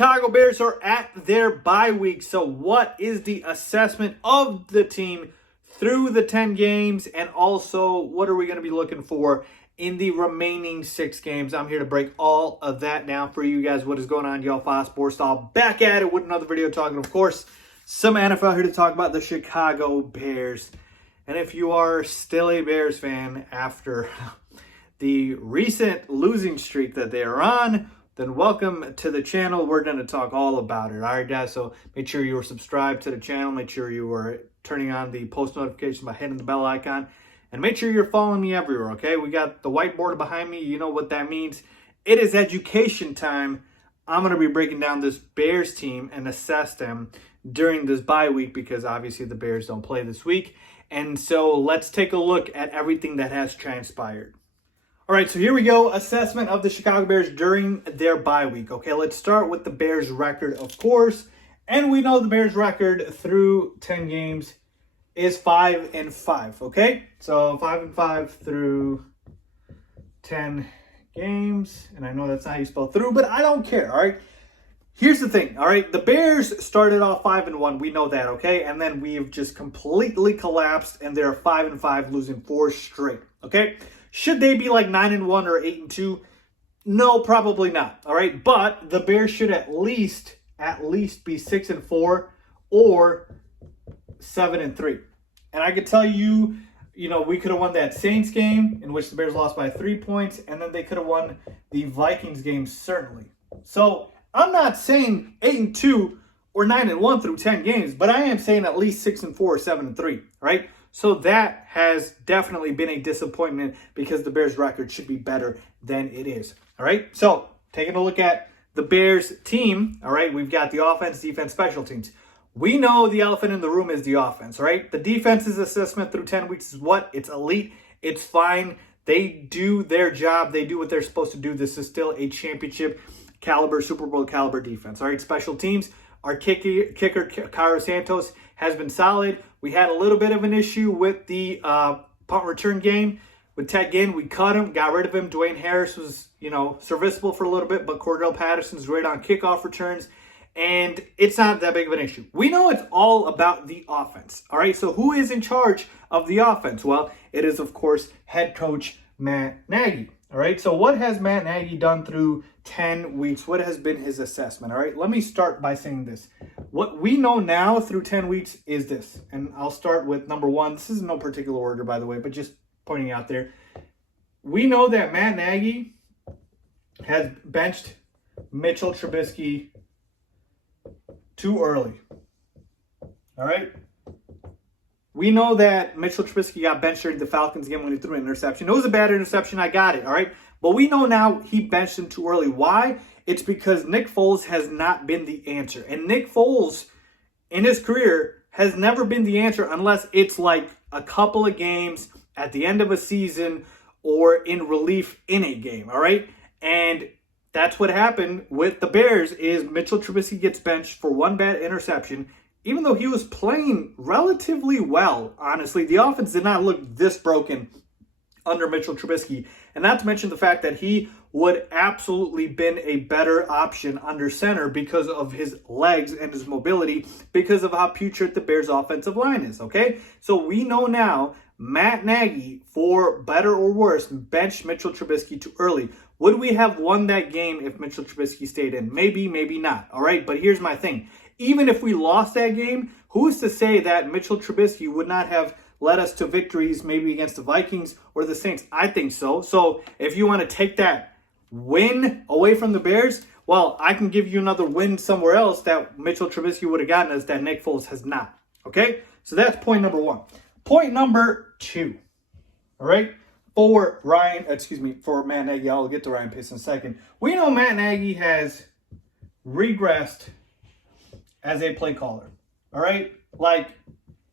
Chicago Bears are at their bye week. So what is the assessment of the team through the 10 games? And also, what are we going to be looking for in the remaining 6 games? I'm here to break all of that down for you guys. What is going on, y'all? Faiz Sports Style back at it with another video talking, of course, some NFL here to talk about the Chicago Bears. And if you are still a Bears fan after the recent losing streak that they are on, then welcome to the channel. We're going to talk all about it. All right, guys, so make sure you are subscribed to the channel. Make sure you are turning on the post notification by hitting the bell icon. And make sure you're following me everywhere, okay? We got the whiteboard behind me. You know what that means. It is education time. I'm going to be breaking down this Bears team and assess them during this bye week because obviously the Bears don't play this week. And so let's take a look at everything that has transpired. All right, so here we go. Assessment of the Chicago Bears during their bye week. Okay, let's start with the Bears record, of course. And we know the Bears record through 10 games is 5-5, okay? So 5-5 through 10 games. And I know that's not how you spell through, but I don't care, all right? Here's the thing, all right? The Bears started off 5-1. We know that, okay? And then we've just completely collapsed, and they're 5-5, losing 4 straight, okay? Should they be like 9-1 or 8-2? No, probably not. All right, but the Bears should at least be 6-4 or 7-3. And I could tell you, we could have won that Saints game in which the Bears lost by 3 points, and then they could have won the Vikings game certainly. So I'm not saying 8-2 or 9-1 through 10 games, but I am saying at least 6-4 or 7-3. Right? So that has definitely been a disappointment because the Bears record should be better than it is. All right. So taking a look at the Bears team. All right. We've got the offense, defense, special teams. We know the elephant in the room is the offense. Right. The defense's assessment through 10 weeks is what? It's elite. It's fine. They do their job. They do what they're supposed to do. This is still a championship caliber, Super Bowl caliber defense. All right. Special teams. Our kicker, Cairo Santos, has been solid. We had a little bit of an issue with the punt return game. With Ted Ginn, we cut him, got rid of him. Dwayne Harris was, serviceable for a little bit, but Cordell Patterson's great on kickoff returns. And it's not that big of an issue. We know it's all about the offense. All right, so who is in charge of the offense? Well, it is, of course, head coach Matt Nagy. All right, so what has Matt Nagy done through 10 weeks? What has been his assessment? All right, let me start by saying this. What we know now through 10 weeks is this. And I'll start with number 1. This is no particular order, by the way, but just pointing out there. We know that Matt Nagy has benched Mitchell Trubisky too early. All right? We know that Mitchell Trubisky got benched during the Falcons game when he threw an interception. It was a bad interception. I got it, all right? But we know now he benched him too early. Why? It's because Nick Foles has not been the answer. And Nick Foles, in his career, has never been the answer unless it's like a couple of games at the end of a season or in relief in a game, all right? And that's what happened with the Bears is Mitchell Trubisky gets benched for one bad interception. Even though he was playing relatively well, honestly, the offense did not look this broken under Mitchell Trubisky. And not to mention the fact that he would absolutely been a better option under center because of his legs and his mobility, because of how putrid the Bears' offensive line is, okay? So we know now Matt Nagy, for better or worse, benched Mitchell Trubisky too early. Would we have won that game if Mitchell Trubisky stayed in? Maybe, maybe not, all right? But here's my thing. Even if we lost that game, who's to say that Mitchell Trubisky would not have led us to victories maybe against the Vikings or the Saints? I think so. So if you want to take that win away from the Bears, well, I can give you another win somewhere else that Mitchell Trubisky would have gotten us that Nick Foles has not. Okay? So that's point number 1. Point number 2. All right? For Matt Nagy, I'll get to Ryan Pace in a second. We know Matt Nagy has regressed as a play caller. All right? Like,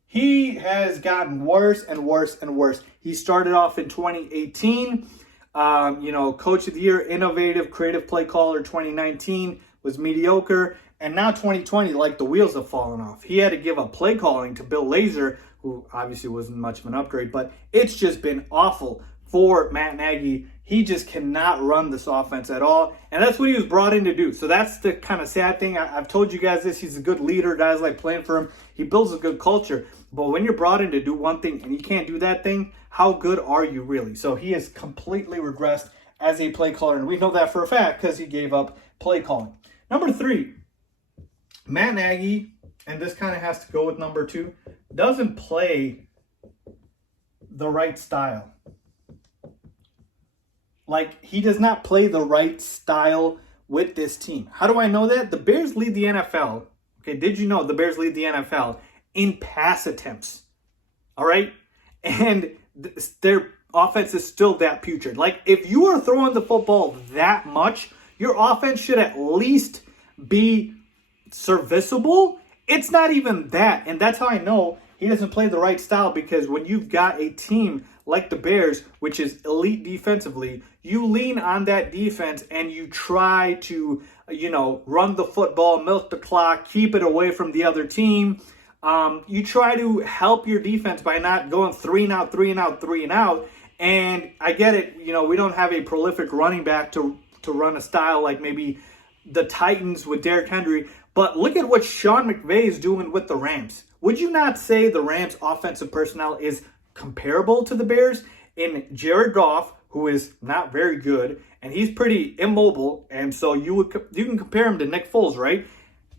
he has gotten worse and worse and worse. He started off in 2018, Coach of the Year, innovative, creative play caller. 2019 was mediocre. And now 2020, like the wheels have fallen off. He had to give up play calling to Bill Lazor, who obviously wasn't much of an upgrade, but it's just been awful for Matt Nagy. He just cannot run this offense at all. And that's what he was brought in to do. So that's the kind of sad thing. I've told you guys this. He's a good leader. Guys like playing for him. He builds a good culture. But when you're brought in to do one thing and you can't do that thing, how good are you really? So he has completely regressed as a play caller. And we know that for a fact because he gave up play calling. Number 3, Matt Nagy, and this kind of has to go with number 2, doesn't play the right style. Like, he does not play the right style with this team. How do I know that? The Bears lead the NFL. Okay, did you know the Bears lead the NFL in pass attempts? All right? And their offense is still that putrid. Like, if you are throwing the football that much, your offense should at least be serviceable. It's not even that. And that's how I know he doesn't play the right style, because when you've got a team like the Bears, which is elite defensively, you lean on that defense and you try to, run the football, milk the clock, keep it away from the other team. You try to help your defense by not going 3 and out, 3 and out, 3 and out. And I get it, we don't have a prolific running back to run a style like maybe the Titans with Derrick Henry. But look at what Sean McVay is doing with the Rams. Would you not say the Rams' offensive personnel is comparable to the Bears in Jared Goff, who is not very good, and he's pretty immobile, and so you can compare him to Nick Foles, right?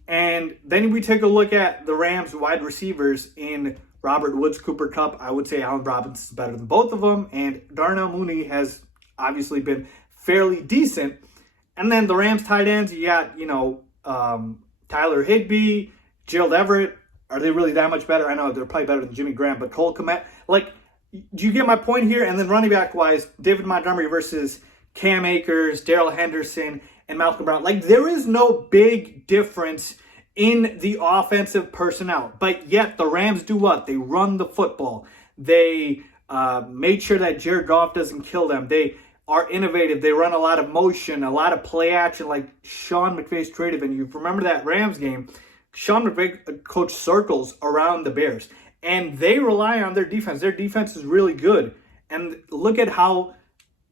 And then we take a look at the Rams wide receivers in Robert Woods, Cooper Kupp. I would say Allen Robinson is better than both of them, and Darnell Mooney has obviously been fairly decent. And then the Rams tight ends, you got, Tyler Higbee, Gerald Everett. Are they really that much better? I know they're probably better than Jimmy Graham, but Cole Kmet. Like, do you get my point here? And then running back wise, David Montgomery versus Cam Akers, Darrell Henderson, and Malcolm Brown. Like, there is no big difference in the offensive personnel. But yet the Rams do what? They run the football. They made sure that Jared Goff doesn't kill them. They are innovative. They run a lot of motion, a lot of play action, like Sean McVay's creative. And you remember that Rams game, Sean McVay coached circles around the Bears. And they rely on their defense. Their defense is really good. And look at how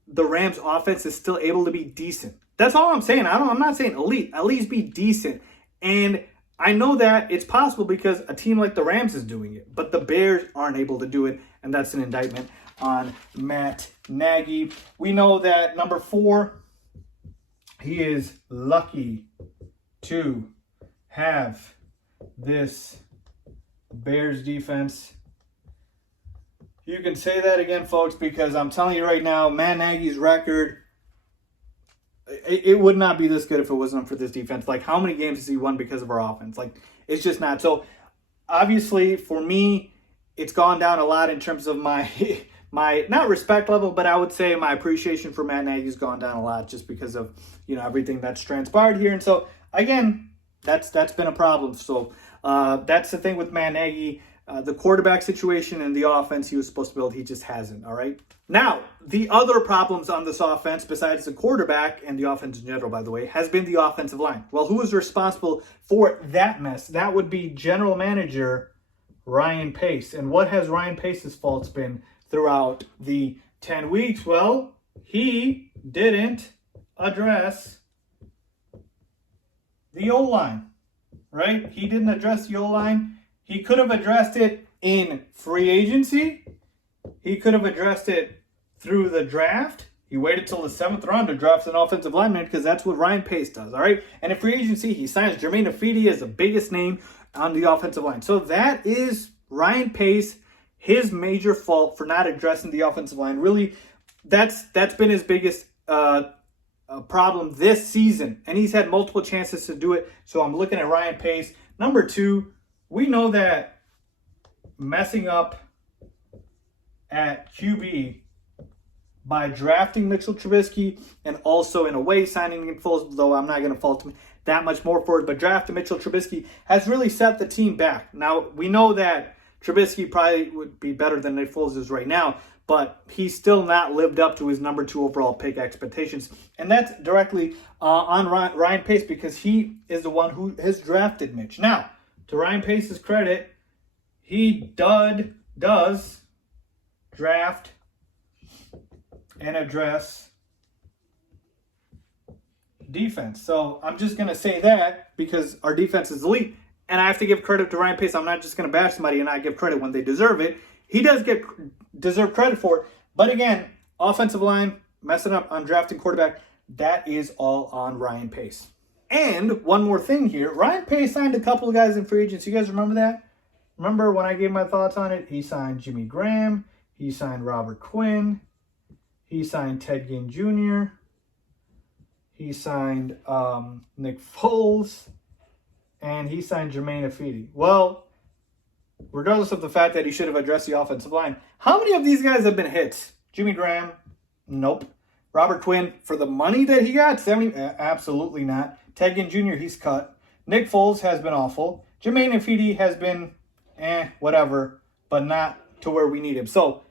the Rams offense is still able to be decent. That's all I'm saying. I'm not saying elite. At least be decent. And I know that it's possible because a team like the Rams is doing it. But the Bears aren't able to do it. And that's an indictment on Matt Nagy. We know that number 4, he is lucky to have this Bears defense. You can say that again, folks, because I'm telling you right now, Matt Nagy's record, it would not be this good if it wasn't for this defense. Like, how many games has he won because of our offense? Like, it's just not. So, obviously, for me, it's gone down a lot in terms of my not respect level, but I would say my appreciation for Matt Nagy's gone down a lot just because of, everything that's transpired here. And so, again, that's been a problem. So, that's the thing with Matt Nagy. The quarterback situation and the offense he was supposed to build, he just hasn't, all right? Now, the other problems on this offense, besides the quarterback and the offense in general, by the way, has been the offensive line. Well, who is responsible for that mess? That would be general manager Ryan Pace. And what has Ryan Pace's faults been throughout the 10 weeks? Well, he didn't address the O-line, right? He didn't address the O-line. He could have addressed it in free agency. He could have addressed it through the draft. He waited till the 7th round to draft an offensive lineman because that's what Ryan Pace does, all right? And in free agency, he signs Jermaine Ifedi as the biggest name on the offensive line. So that is Ryan Pace, his major fault for not addressing the offensive line. Really, that's been his biggest problem this season. And he's had multiple chances to do it. So I'm looking at Ryan Pace. Number 2, we know that messing up at QB by drafting Mitchell Trubisky and also in a way signing Nick Foles, though I'm not going to fault him that much more for it, but drafting Mitchell Trubisky has really set the team back. Now, we know that Trubisky probably would be better than Nick Foles is right now, but he's still not lived up to his number 2 overall pick expectations. And that's directly on Ryan Pace because he is the one who has drafted Mitch. Now, to Ryan Pace's credit, he does draft and address defense. So I'm just going to say that because our defense is elite, and I have to give credit to Ryan Pace. I'm not just going to bash somebody and not give credit when they deserve it. He does deserve credit for it. But again, offensive line, messing up on drafting quarterback, that is all on Ryan Pace. And one more thing here. Ryan Pace signed a couple of guys in free agency. You guys remember that? Remember when I gave my thoughts on it? He signed Jimmy Graham. He signed Robert Quinn. He signed Ted Ginn Jr. He signed Nick Foles. And he signed Jermaine Ifedi. Well, regardless of the fact that he should have addressed the offensive line, how many of these guys have been hits? Jimmy Graham? Nope. Robert Quinn, for the money that he got, 70? Absolutely not. Ted Ginn Jr., he's cut. Nick Foles has been awful. Jermaine Ifedi has been, whatever, but not to where we need him. So,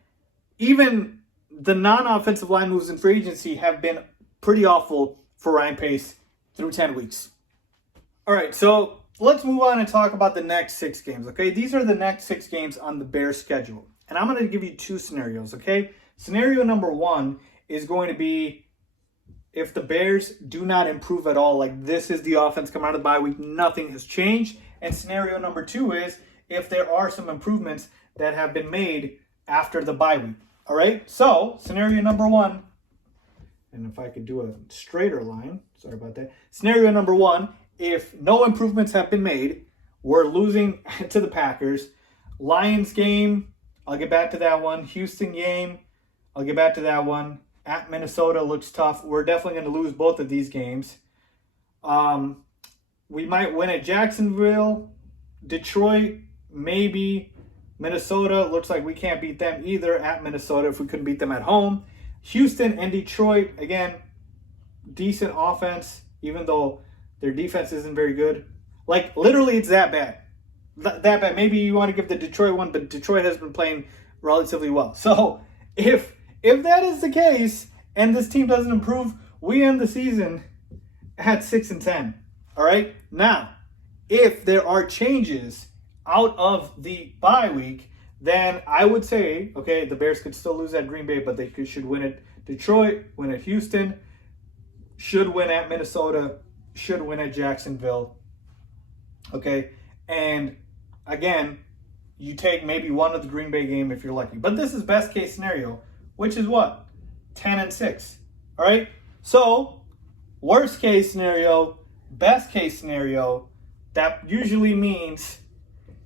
even the non-offensive line moves in free agency have been pretty awful for Ryan Pace through 10 weeks. All right, so let's move on and talk about the next 6 games, okay? These are the next 6 games on the Bears' schedule. And I'm going to give you 2 scenarios, okay? Scenario number 1 is going to be if the Bears do not improve at all, like this is the offense coming out of the bye week, nothing has changed. And scenario number 2 is if there are some improvements that have been made after the bye week. All right, so scenario number 1, and if I could do a straighter line, sorry about that. Scenario number 1, if no improvements have been made, we're losing to the Packers. Lions game, I'll get back to that one. Houston game, I'll get back to that one. At Minnesota looks tough. We're definitely going to lose both of these games. We might win at Jacksonville. Detroit, maybe. Minnesota, looks like we can't beat them either at Minnesota if we couldn't beat them at home. Houston and Detroit, again, decent offense, even though their defense isn't very good. Like, literally, it's that bad. That bad. Maybe you want to give the Detroit one, but Detroit has been playing relatively well. So, if that is the case, and this team doesn't improve, we end the season at 6-10. All right? Now, if there are changes out of the bye week, then I would say, okay, the Bears could still lose at Green Bay, but they should win at Detroit, win at Houston, should win at Minnesota, should win at Jacksonville. Okay? And again, you take maybe one of the Green Bay game if you're lucky. But this is best case scenario, which is what? 10-6. All right? So, worst case scenario, best case scenario, that usually means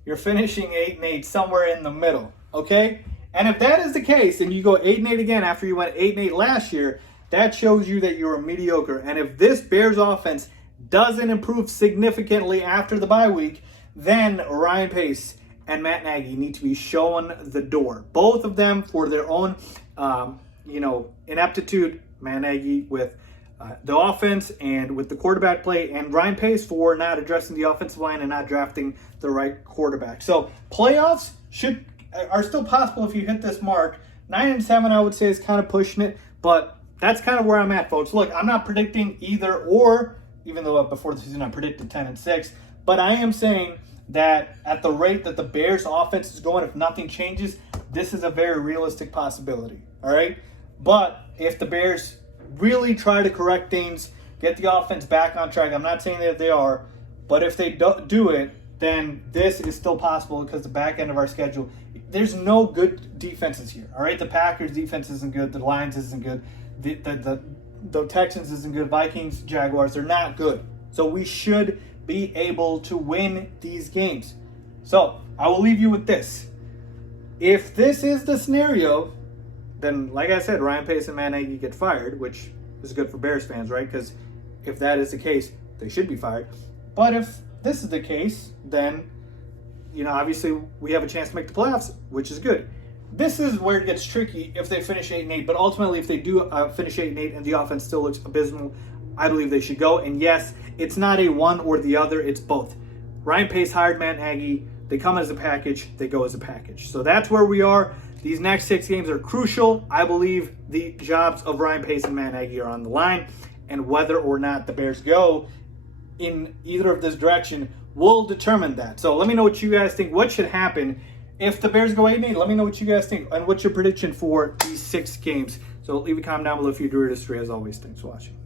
you're finishing 8-8 somewhere in the middle. Okay? And if that is the case, and you go 8-8 again after you went 8-8 last year, that shows you that you're mediocre. And if this Bears offense doesn't improve significantly after the bye week, then Ryan Pace and Matt Nagy need to be shown the door. Both of them for their own, ineptitude. Matt Nagy with the offense and with the quarterback play, and Ryan Pace for not addressing the offensive line and not drafting the right quarterback. So playoffs are still possible if you hit this mark. 9-7, I would say, is kind of pushing it, but that's kind of where I'm at, folks. Look, I'm not predicting either or, even though before the season I predicted 10-6, but I am saying that at the rate that the Bears offense is going, if nothing changes, this is a very realistic possibility, all right? But if the Bears really try to correct things, get the offense back on track, I'm not saying that they are, but if they do it, then this is still possible because the back end of our schedule, there's no good defenses here, all right? The Packers defense isn't good. The Lions isn't good. The Texans isn't good. Vikings, Jaguars, they're not good. So we should be able to win these games. So I will leave you with this. If this is the scenario, then like I said, Ryan Pace and Matt Nagy get fired, which is good for Bears fans, right? Because if that is the case, they should be fired. But if this is the case, then, obviously we have a chance to make the playoffs, which is good. This is where it gets tricky if they finish 8-8, but ultimately if they do finish 8-8 and the offense still looks abysmal, I believe they should go. And yes, it's not a one or the other, it's both. Ryan Pace hired Matt Nagy. They come as a package, they go as a package. So that's where we are. These next 6 games are crucial. I believe the jobs of Ryan Pace and Matt Nagy are on the line, and whether or not the Bears go in either of this direction will determine that. So let me know what you guys think. What should happen if the Bears go 8-8? Let me know what you guys think, and what's your prediction for these 6 games. So leave a comment down below if you agree or disagree. As always, thanks for watching.